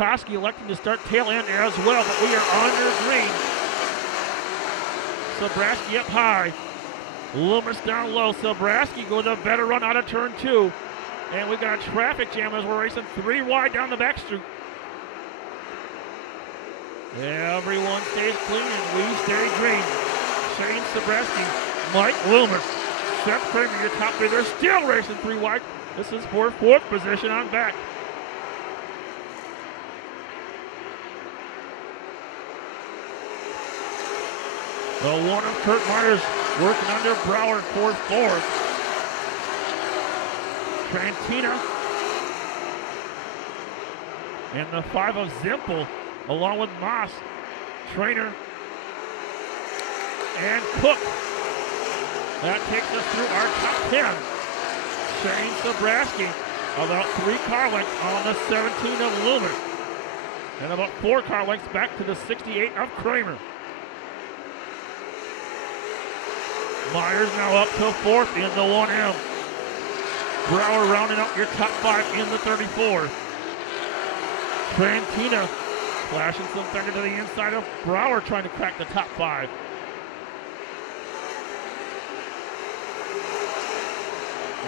Koski electing to start tail end as well, but we are under green. Sobraski up high. Loomis down low. Sobraski goes a better run out of turn 2. And we've got a traffic jam as we're racing 3 wide down the back street. Everyone stays clean and we stay green. Shane Sobraski, Mike Loomis, Seth Kramer, your top 3. They're still racing 3 wide. This is for 4th position on back. The one of Kurt Myers working under Brower for 4th. Trantina and the 5 of Zimpel along with Moss, Trainer, and Cook. That takes us through our top 10. Shane Sobraski about 3 car lengths on the 17 of Loomis and about 4 car lengths back to the 68 of Kramer. Myers now up to 4th in the 1M. Brower rounding out your top 5 in the 34. Trantina flashing some thunder to the inside of Brower trying to crack the top 5.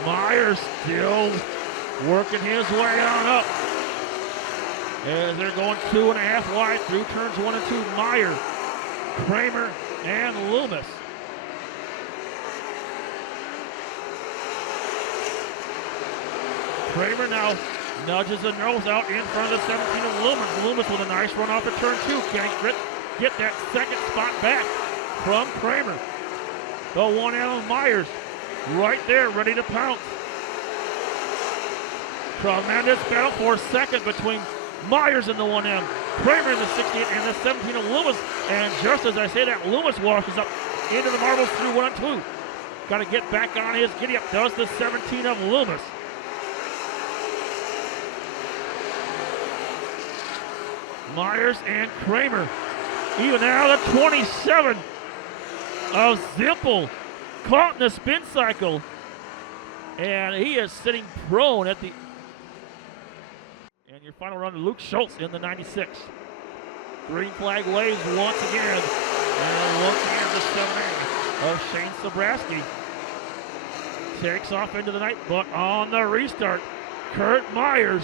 Myers still working his way on up. As they're going 2.5 wide through turns 1 and 2. Myers, Kramer, and Loomis. Kramer now nudges the nose out in front of the 17 of Loomis. Loomis with a nice run off of turn 2. Can't get that second spot back from Kramer. The 1M of Myers right there, ready to pounce. Tremendous battle for second between Myers and the 1M. Kramer in the 68 and the 17 of Loomis. And just as I say that, Loomis washes up into the marbles through 1 and 2. Got to get back on his giddy up. Does the 17 of Loomis. Myers and Kramer. Even now the 27 of Zimpel caught in the spin cycle. And he is sitting prone at the... And your final run to Luke Schultz in the 96. Green flag waves once again. And once again the 7A of Shane Sobraski takes off into the night, but on the restart, Kurt Myers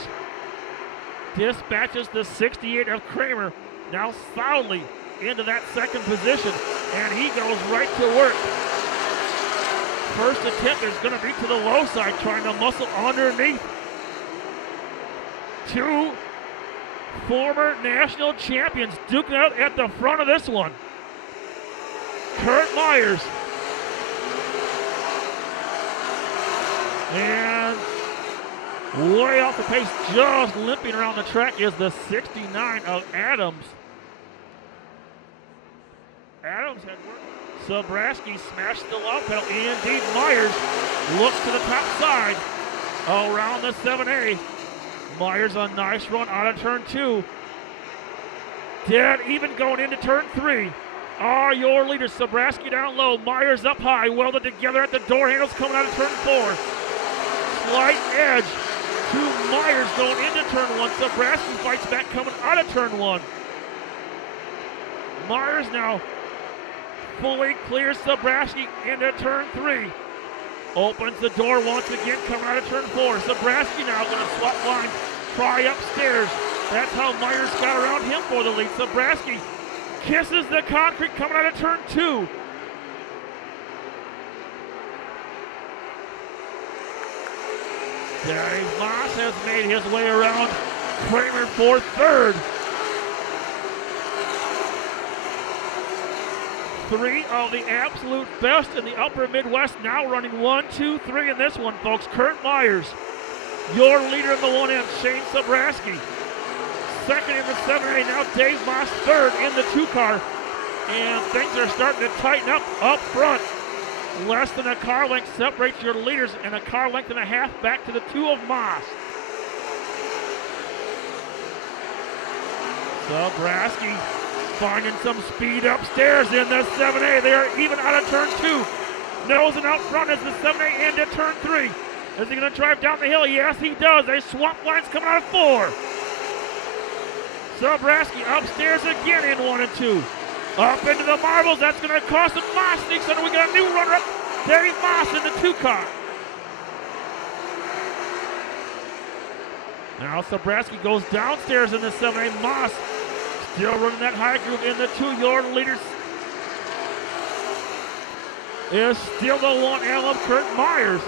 dispatches the 68 of Kramer, now solidly into that second position, and he goes right to work. First attempt is going to be to the low side, trying to muscle underneath. 2 former national champions duking out at the front of this one. Kurt Myers and way off the pace, just limping around the track, is the 69 of Adams. Adams had worked. Sobraski smashed the low pedal. Indeed, Myers looks to the top side around the 7A. Myers a nice run out of turn 2. Dead even going into turn 3. Are your leaders. Sobraski down low, Myers up high, welded together at the door handles coming out of turn 4. Slight edge to Myers going into turn 1. Sobraski fights back coming out of turn 1. Myers now fully clears Sobraski into turn 3. Opens the door once again coming out of turn 4. Sobraski now going to swap lines, try upstairs. That's how Myers got around him for the lead. Sobraski kisses the concrete coming out of turn 2. Dave Moss has made his way around Kramer for third. 3 of the absolute best in the upper Midwest now running 1, 2, 3 in this one, folks. Kurt Myers, your leader in the 1M, Shane Sobraski. Second in the 7A, now Dave Moss third in the 2 car. And things are starting to tighten up front. Less than a car length separates your leaders, and a car length and a half back to the 2 of Moss. Sobraski finding some speed upstairs in the 7A. They are even out of turn 2. Nosing out front as the 7A into turn 3. Is he going to drive down the hill? Yes, he does. They swap lines coming out of 4. Sobraski upstairs again in 1 and 2. Up into the marbles. That's going to cost him. Moss sneaks under. We got a new runner-up. Dave Moss in the 2 car. Now Sobraski goes downstairs in the 7A. Moss still running that high groove in the 2. Your leaders is still the 1L of Kurt Myers.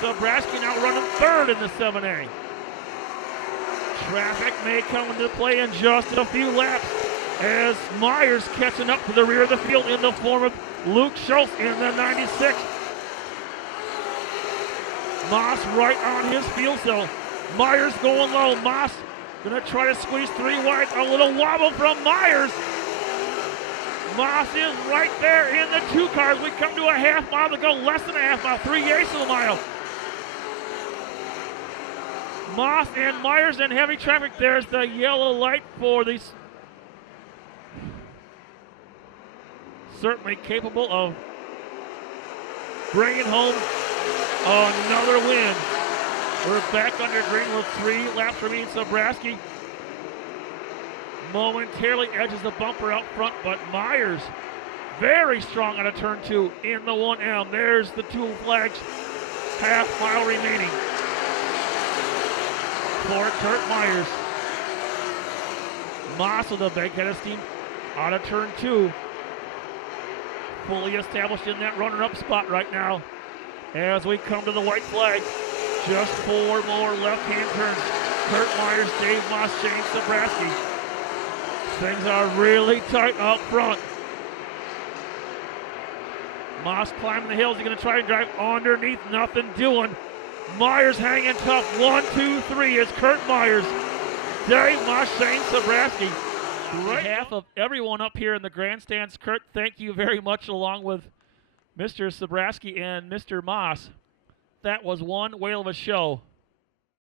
Sobraski now running 3rd in the 7A. Traffic may come into play in just a few laps as Myers catching up to the rear of the field in the form of Luke Schultz in the 96. Moss right on his field cell. Myers going low. Moss gonna try to squeeze 3 wide. A little wobble from Myers. Moss is right there in the 2 cars. We come to a half mile to go, less than a half mile, 3/8 of a mile. Moss and Myers in heavy traffic. There's the yellow light for these. Certainly capable of bringing home another win. We're back under green with 3 laps remaining. Sobraski momentarily edges the bumper out front, but Myers very strong out of turn 2 in the 1L. There's the 2 flags, half mile remaining for Kurt Myers. Moss with a big head of steam out of turn 2. Fully established in that runner-up spot right now as we come to the white flag. Just 4 more left-hand turns. Kurt Myers, Dave Moss, Shane Sobraski. Things are really tight up front. Moss climbing the hills. He's going to try and drive underneath. Nothing doing. Myers hanging tough. 1, 2, 3 is Kurt Myers. Dave Moss, Shane Sobraski. On behalf of everyone up here in the grandstands, Kurt, thank you very much, along with Mr. Sobraski and Mr. Moss. That was one whale of a show.